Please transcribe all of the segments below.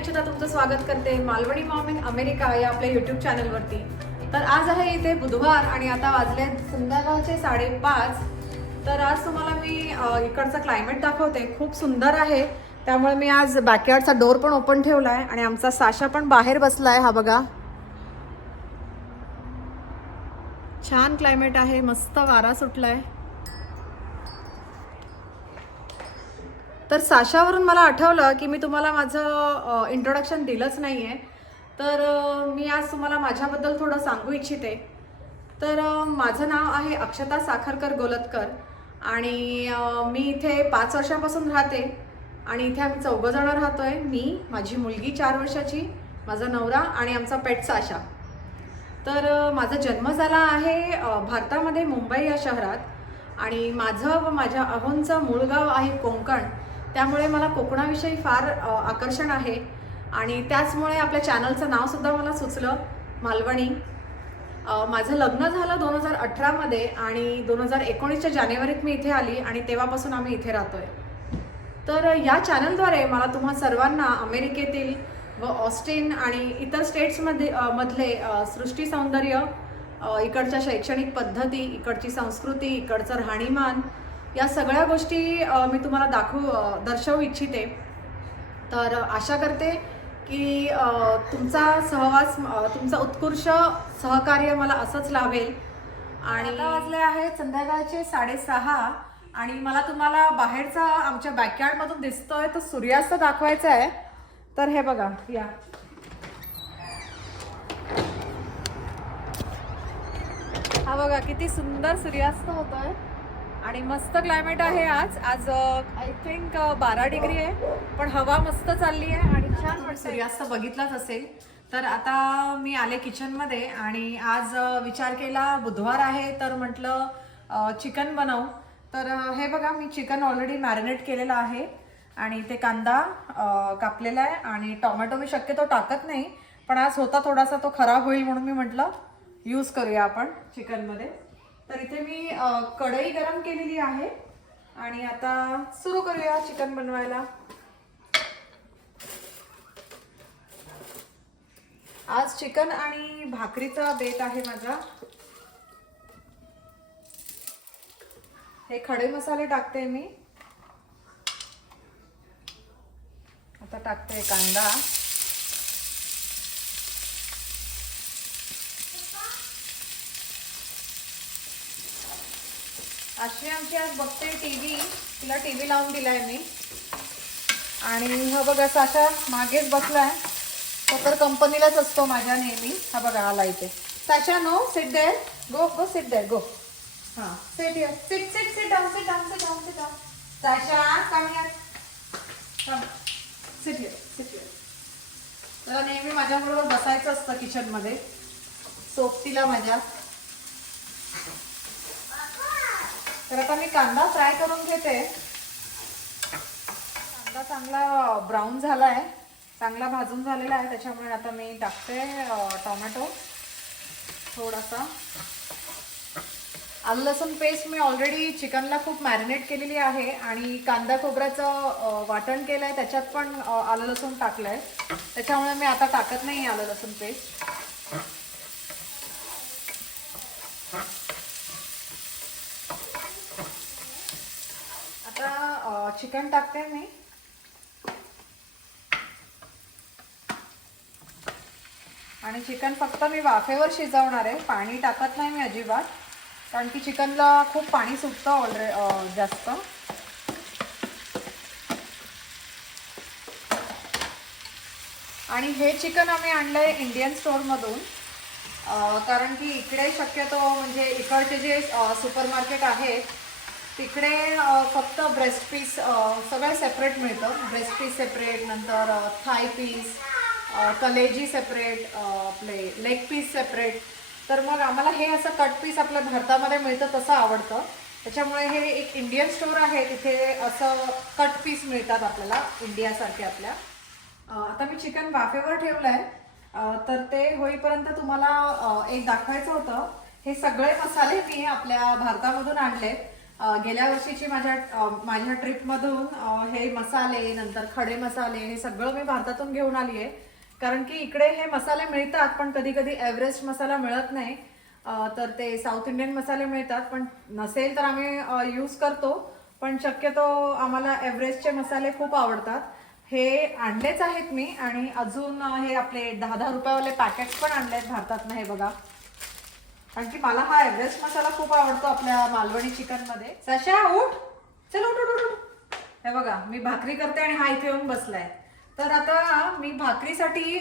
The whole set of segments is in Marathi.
अक्षता तुमचं स्वागत करते. मालवणी मॉम इन अमेरिका या आपल्या युट्यूब चॅनलवरती तर आज आहे इथे बुधवार आणि आता वाजले संध्याकाळचे साडेपाच. तर आज तुम्हाला मी इकडचं क्लायमेट दाखवते. खूप सुंदर आहे. त्यामुळे मी आज बॅकयार्डचा डोर पण ओपन ठेवला आहे आणि आमचा साशा पण बाहेर बसला आहे हा बघा. छान क्लायमेट आहे. मस्त वारा सुटला आहे तर साशावरून मला आठवलं की मी तुम्हाला माझं इंट्रोडक्शन दिलंच नाही आहे तर मी आज तुम्हाला माझ्याबद्दल थोडं सांगू इच्छिते. तर माझं नाव आहे अक्षता साखरकर गोलतकर आणि मी इथे पाच वर्षापासून राहते आणि इथे आम्ही चौघंजणं राहतो आहे मी माझी मुलगी चार वर्षाची माझा नवरा आणि आमचा पेट साशा. तर माझा जन्म झाला आहे भारतामध्ये मुंबई या शहरात आणि माझं व माझ्या अहोंचं मूळ गाव आहे कोंकण. त्यामुळे मला कोकणाविषयी फार आकर्षण आहे. आणि त्याचमुळे आपल्या चॅनलचं नावसुद्धा मला सुचलं मालवणी. माझं लग्न झालं दोन हजार अठरामध्ये आणि दोन हजार एकोणीसच्या जानेवारीत मी इथे आली आणि तेव्हापासून आम्ही इथे राहतोय. तर या चॅनलद्वारे मला तुम्हा सर्वांना अमेरिकेतील व ऑस्टिन आणि इतर स्टेट्समध्ये मधले सृष्टी सौंदर्य इकडच्या शैक्षणिक पद्धती इकडची संस्कृती इकडचं राहणीमान या सगळ्या गोष्टी मी तुम्हाला दाखवू दर्शवू इच्छिते. तर आशा करते की तुमचा सहवास तुमचा उत्कृष्ट सहकार्य मला असंच लाभेल आणि वाजले आहे संध्याकाळचे साडेसहा आणि मला तुम्हाला बाहेरचा आमच्या बॅकयार्डमधून दिसतोय तो सूर्यास्त दाखवायचा आहे. तर हे बघा या. हा बघा किती सुंदर सूर्यास्त होतोय. आणि मस्त क्लायमेट आहे आज. आज आय थिंक बारा डिग्री आहे पण हवा मस्त चालली आहे आणि छान पण सूर्यास्त बघितलाच असेल तर आता मी आले किचनमध्ये आणि आज विचार केला बुधवार आहे तर म्हटलं चिकन बनवू. तर हे बघा मी चिकन ऑलरेडी मॅरिनेट केलेलं आहे आणि ते कांदा कापलेला आहे आणि टोमॅटो मी शक्यतो टाकत नाही पण आज होता थोडासा तो खराब होईल म्हणून मी म्हटलं यूज करूया आपण चिकनमध्ये तर इथे मी कढई गरम केलेली आहे आणि आता सुरू करूया चिकन बनवायला. आज चिकन आणि भाकरीचा बेत आहे माझा. हे खडे मसाले टाकते मी. आता टाकते कांदा. अशी आमची आज बघते टी व्ही तिला टी व्ही लावून दिला आहे मी. आणि हा बघा साशा मागेच बसलाय. तो तर कंपनीलाच असतो माझ्या नेहमी. हा बघा आला इथे. Sasha no sit there go go sit there go हां sit here sit sit sit down sit down sit down sit down Sasha come here come sit here sit here त्याला नेहमी माझ्याबरोबर बसायचं असतं किचनमध्ये सोबतीला माझ्या. तर आता मी कांदा फ्राय करून घेते. कांदा चांगला ब्राऊन झाला आहे चांगला भाजून झालेला आहे त्याच्यामुळे आता मी टाकते टोमॅटो थोडासा. आलं लसूण पेस्ट मी ऑलरेडी चिकनला खूप मॅरिनेट केलेली आहे आणि कांदा खोबऱ्याचं वाटण केलं आहे त्याच्यात पण आलं लसूण टाकलं आहे त्याच्यामुळे मी आता टाकत नाही आलं लसूण पेस्ट आता चिकन टाकते मी. आणि चिकन फक्त मी वाफेवर शिजवणार आहे. पाणी टाकत नाही मी अजिबात. कारण की चिकनला खूप पाणी सुटतं ऑलरे जास्त. आणि हे चिकन आम्ही आणलंय इंडियन स्टोअरमधून कारण की इकडे शक्यतो म्हणजे इकडचे जे सुपर मार्केट आहेत तिकडे फक्त ब्रेस्ट पीस सगळं सेपरेट मिळतं. ब्रेस्ट पीस सेपरेट नंतर थाय पीस कलेजी सेपरेट आपले लेग पीस सेपरेट तर मग आम्हाला हे असं कट पीस आपल्या भारतामध्ये मिळतं तसं आवडतं. त्याच्यामुळे हे एक इंडियन स्टोअर आहे. तिथे असं कट पीस मिळतात आपल्याला इंडियासारखे आपल्या. आता मी चिकन वाफेवर ठेवलं आहे तर ते होईपर्यंत तुम्हाला एक दाखवायचं होतं. हे सगळे मसाले मी आपल्या भारतामधून आणले आहेत गेल्या वर्षीची माझ्या माझ्या ट्रिपमधून हे मसाले नंतर खडे मसाले हे सगळं मी भारतातून घेऊन आली आहे. कारण की इकडे हे मसाले मिळतात पण कधी कधी एव्हरेस्ट मसाला मिळत नाही. तर ते साऊथ इंडियन मसाले मिळतात पण नसेल तर आम्ही यूज करतो. पण शक्यतो आम्हाला एव्हरेस्टचे मसाले खूप आवडतात. हे आणलेच आहेत मी आणि अजून हे आपले दहा दहा रुपयावाले पॅकेट पण आणले आहेत भारतातनं हे बघा. कारण की मला हा एव्हरेस्ट मसाला खूप आवडतो आपल्या मालवणी चिकनमध्ये सशा उठ. चल उठ उठ उठ, हे बघा मी भाकरी करते आणि हा इथे येऊन बसलाय. तर आता मी भाकरीसाठी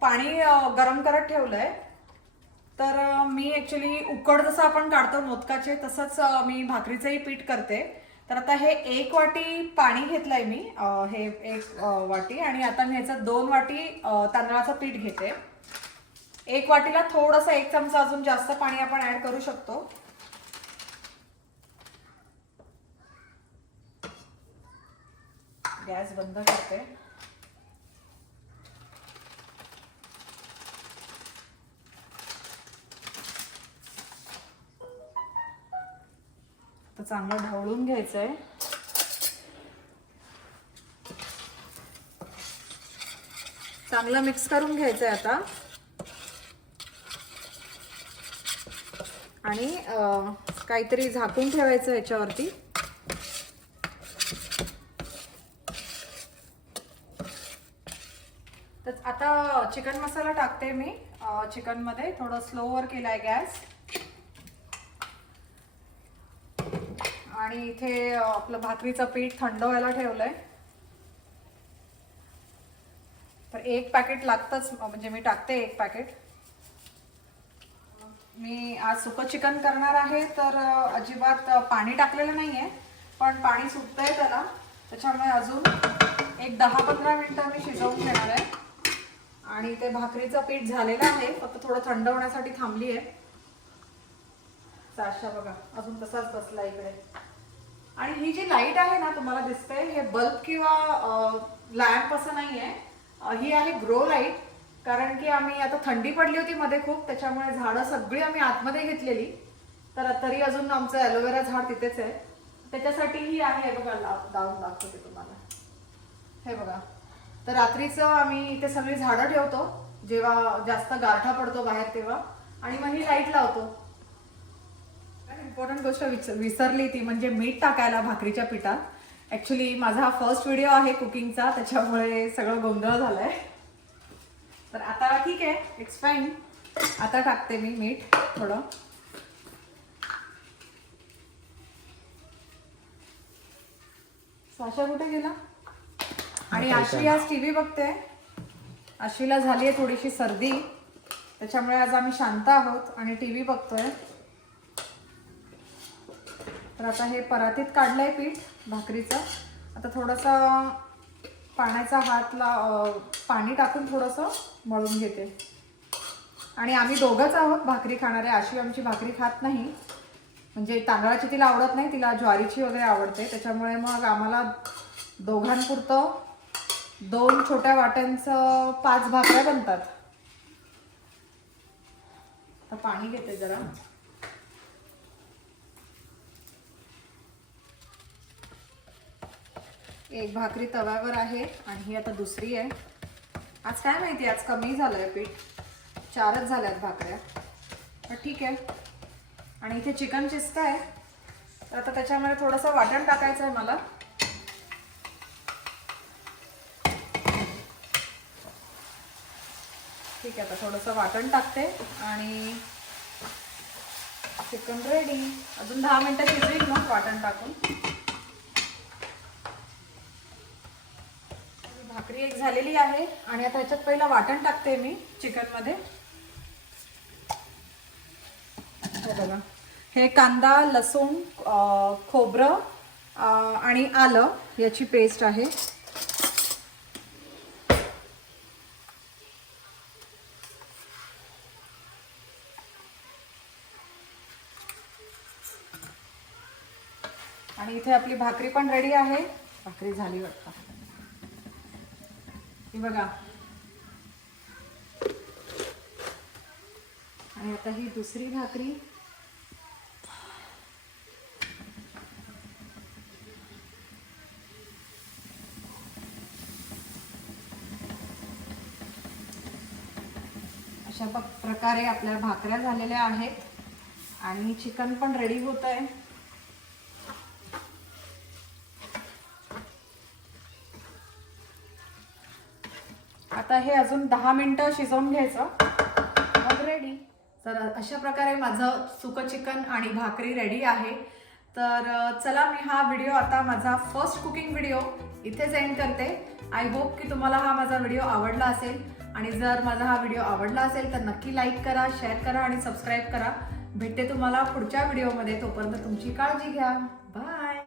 पाणी गरम करत ठेवलंय. तर मी ॲक्च्युली उकड जसं आपण काढतो मोदकाचे तसंच मी भाकरीचंही पीठ करते. तर आता हे एक वाटी पाणी घेतलंय मी. हे एक वाटी आणि आता मी ह्याचं दोन वाटी तांदळाचं पीठ घेते. एक वाटीला थोडस एक चमचा अजून जास्त पाणी आपण ऍड करू शकतो. गॅस बंद करते. तर चांगलं ढवळून घ्यायचंय. चांगलं मिक्स करून घ्यायचंय आता. आणि काहीतरी झाकून ठेवायचं याच्यावरती तर आता चिकन मसाला टाकते मी चिकनमध्ये. थोडं स्लोवर केलाय गॅस. आणि इथे आपलं भाकरीचं पीठ थंड व्हायला ठेवलंय. तर एक पॅकेट लागतंच म्हणजे मी टाकते एक पॅकेट. मी आज सुकं चिकन करणार आहे तर अजिबात पाणी टाकलेलं नाही आहे पण पाणी सुटतंय त्याला. त्याच्यामुळे अजून एक दहा पंधरा मिनिटं मी शिजवून घेणार आहे. आणि ते भाकरीचं पीठ झालेलं आहे फक्त थोडं थंड होण्यासाठी थांबली आहे. साशा बघा अजून तसाच बसला इकडे. आणि ही जी लाइट आहे ना तुम्हाला दिसते हे बल्ब किंवा लॅम्प असं नाहीये. आहे ही आहे ग्रो लाइट. कारण की आम्ही आता थंडी पडली होती मध्ये खूप त्याच्यामुळे झाडं सगळी आम्ही आतमध्ये घेतलेली. तर तरी अजून आमचं ॲलोवेरा झाड तिथेच आहे. त्याच्यासाठी ही आहे हे बघा लावून दाखवते तुम्हाला. हे बघा. तर रात्रीचं आम्ही इथे सगळी झाडं ठेवतो. जेव्हा जास्त गारठा पडतो बाहेर तेव्हा. आणि मग ही लाइट लावतो. इम्पॉर्टंट गोष्ट विसरली ती म्हणजे मीठ टाकायला भाकरीच्या पिठात. ॲक्च्युली माझा हा फर्स्ट व्हिडिओ आहे कुकिंगचा त्याच्यामुळे सगळं गोंधळ झालाय. तर आता ठीक आहे इट्स फाईन आता टाकते मी मीठ थोडं. साशा कुठे गेला? आणि आशी आज टीव्ही बघते. आशीला झाली आहे थोडीशी सर्दी. त्याच्यामुळे आज आम्ही शांत आहोत आणि टीव्ही बघतोय. तर आता हे परातीत काढलंय पीठ भाकरीचं. आता थोडासा पाण्याचा हात ला पाणी टाकून थोडंसं मळून घेते. आणि आम्ही दोघंच आहोत भाकरी खाणारे अशी आमची भाकरी खात नाही. म्हणजे तांदळाची तिला आवडत नाही तिला ज्वारीची वगैरे आवडते. त्याच्यामुळे मग आम्हाला दोघांपुरतं दोन छोट्या वाट्यांचं पाच भाकऱ्या बनतात. आता पाणी घेते जरा. एक भाकरी तव्यावर आहे आणि ही आता दुसरी आहे. आज काय माहिती आज कमी झालं आहे पीठ. चारच झाल्यात भाकऱ्या. तर ठीक आहे. आणि इथे चिकन शिजत आहे. तर आता त्याच्यामध्ये थोडंसं वाटण टाकायचं आहे मला. ठीक आहे आता थोडंसं वाटण टाकते आणि चिकन रेडी अजून दहा मिनटं शिजवील मग वाटण टाकून. भाकरी एक झालेली आहे. आणि आता ह्याच्यात पहिला वाटण टाकते मी चिकनमध्ये हे बघा. हे कांदा लसूण खोबरं आणि आलं याची पेस्ट आहे. आणि इथे आपली भाकरी पण रेडी आहे. भाकरी झाली वाटतं. हे बघा. आणि आता ही दुसरी भाकरी. अशा प्रकारे आपल्या भाकऱ्या झालेल्या आहेत. आणि चिकन पण रेडी होत आहे आता हे अजून दहा मिनटं शिजवून घ्यायचं. मग रेडी तर अशा प्रकारे माझं सुकं चिकन आणि भाकरी रेडी आहे. तर चला मी हा व्हिडिओ आता माझा फर्स्ट कुकिंग व्हिडिओ इथेच एंड करते. आय होप की तुम्हाला हा माझा व्हिडिओ आवडला असेल. आणि जर माझा हा व्हिडिओ आवडला असेल तर नक्की लाईक करा शेअर करा आणि सबस्क्राईब करा. भेटते तुम्हाला पुढच्या व्हिडिओमध्ये तोपर्यंत तुमची काळजी घ्या. बाय